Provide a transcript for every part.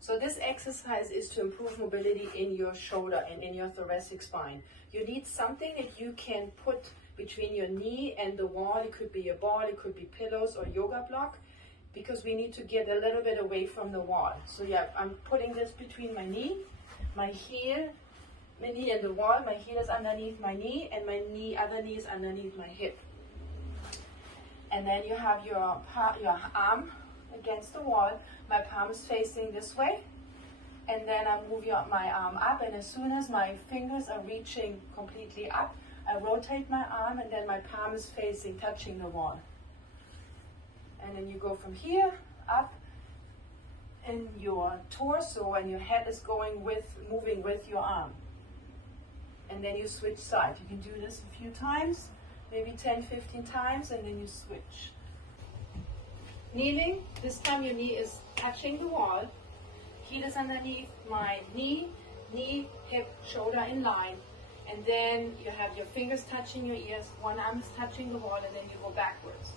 So this exercise is to improve mobility in your shoulder and in your thoracic spine. You need something that you can put between your knee and the wall. It could be a ball, it could be pillows or yoga block, because we need to get a little bit away from the wall. So yeah, I'm putting this between my knee, my heel, my knee and the wall. My heel is underneath my knee and my other knee is underneath my hip. And then you have your arm against the wall. My palm is facing this way. And then I move my arm up, and as soon as my fingers are reaching completely up, I rotate my arm, and then my palm is facing, touching the wall. And then you go from here up in your torso, and your head is moving with your arm. And then you switch sides. You can do this a few times, maybe 10, 15 times, and then you switch. Kneeling, this time your knee is touching the wall. Heel is underneath my knee, hip, shoulder in line. And then you have your fingers touching your ears, one arm is touching the wall, and then you go backwards.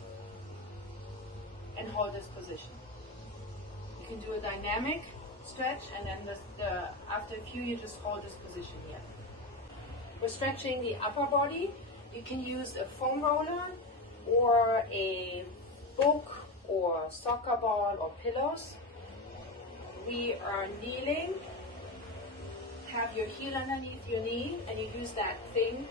And hold this position. You can do a dynamic stretch, and then after a few you just hold this position here. For stretching the upper body, you can use a foam roller or a book or soccer ball or pillows. We are kneeling. Have your heel underneath your knee, and you use that thing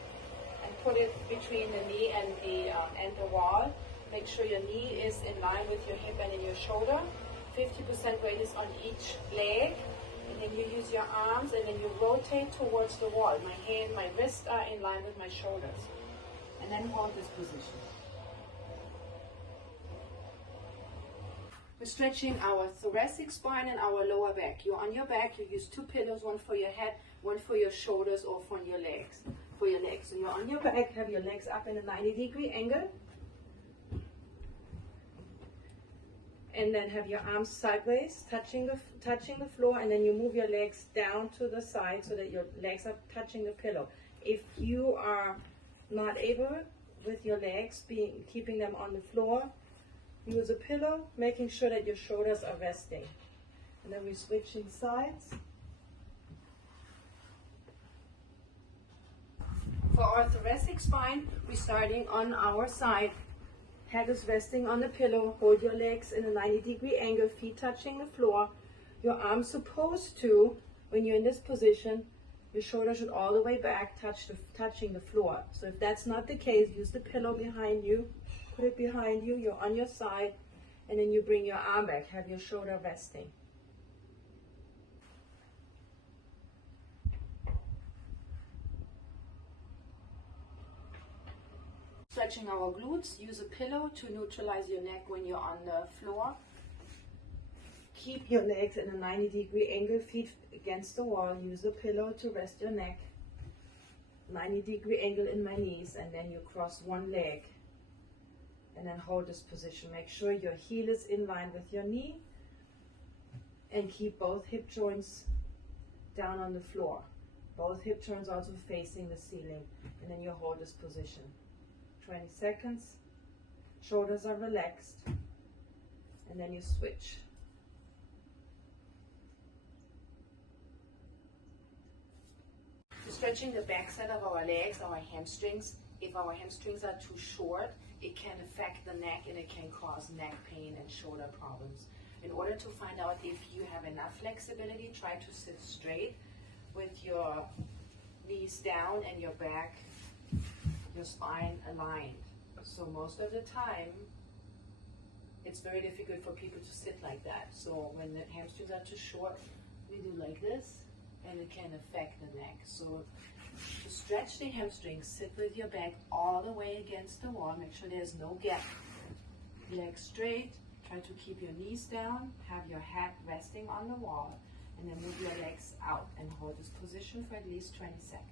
and put it between the knee and the wall. Make sure your knee is in line with your hip and in your shoulder. 50% weight is on each leg. And then you use your arms, and then you rotate towards the wall. My wrists are in line with my shoulders. And then hold this position. We're stretching our thoracic spine and our lower back. You're on your back, you use two pillows, one for your head, one for your shoulders, or for your legs. So you're on your back, have your legs up in a 90-degree angle. And then have your arms sideways, touching the floor, and then you move your legs down to the side so that your legs are touching the pillow. If you are not able with your legs keeping them on the floor, use a pillow, making sure that your shoulders are resting. And then we're switching sides. For our thoracic spine, we're starting on our side. Head is resting on the pillow. Hold your legs in a 90-degree angle, feet touching the floor. Your arms supposed to, when you're in this position, your shoulder should all the way back, touching the floor. So if that's not the case, use the pillow behind you. Put it behind you, you're on your side, and then you bring your arm back, have your shoulder resting. Stretching our glutes, use a pillow to neutralize your neck when you're on the floor. Keep your legs in a 90-degree angle, feet against the wall, use a pillow to rest your neck. 90-degree angle in my knees, and then you cross one leg. And then hold this position. Make sure your heel is in line with your knee, and keep both hip joints down on the floor. Both hip joints also facing the ceiling, and then you hold this position. 20 seconds. Shoulders are relaxed, and then you switch. Stretching the backside of our legs, our hamstrings. If our hamstrings are too short, it can affect the neck, and it can cause neck pain and shoulder problems. In order to find out if you have enough flexibility, try to sit straight with your knees down and your back, your spine aligned. So most of the time, it's very difficult for people to sit like that. So when the hamstrings are too short, we do like this, and it can affect the neck. So to stretch the hamstrings, sit with your back all the way against the wall. Make sure there's no gap. Legs straight. Try to keep your knees down. Have your head resting on the wall. And then move your legs out and hold this position for at least 20 seconds.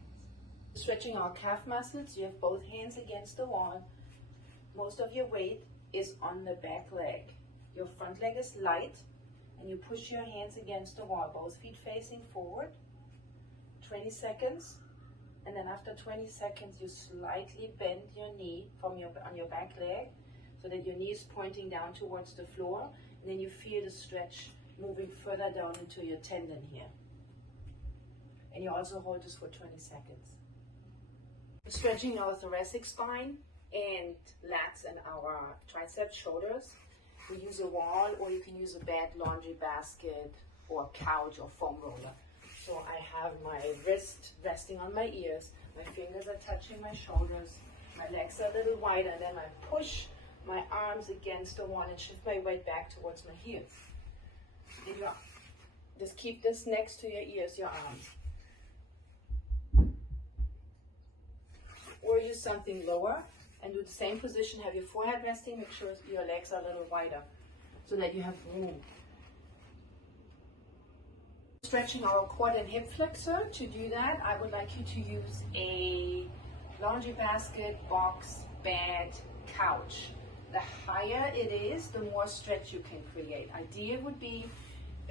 Stretching our calf muscles. You have both hands against the wall. Most of your weight is on the back leg. Your front leg is light, and you push your hands against the wall. Both feet facing forward. 20 seconds. And then after 20 seconds, you slightly bend your knee on your back leg so that your knee is pointing down towards the floor. And then you feel the stretch. moving further down into your tendon here. And you also hold this for 20 seconds. Stretching our thoracic spine and lats and our triceps, shoulders. We use a wall, or you can use a bed, laundry basket, or a couch or foam roller. So I have my wrist resting on my ears, my fingers are touching my shoulders, my legs are a little wider, and then I push my arms against the wall and shift my weight back towards my heels. And just keep this next to your ears, your arms. Or use something lower and do the same position. Have your forehead resting, make sure your legs are a little wider so that you have room. Stretching our quad and hip flexor. To do that, I would like you to use a laundry basket, box, bed, couch. The higher it is, the more stretch you can create. Idea would be,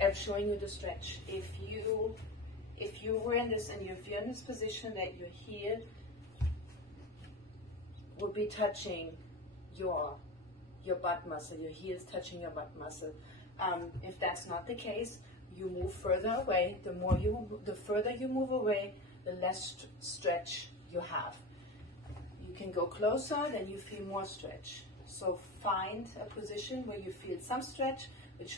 I'm showing you the stretch. If you were in this, and if you're in this position that you're here, would be touching your butt muscle, your heels touching your butt muscle. If that's not the case, you move further away. The further you move away, the less stretch you have. You can go closer, then you feel more stretch. So find a position where you feel some stretch, which should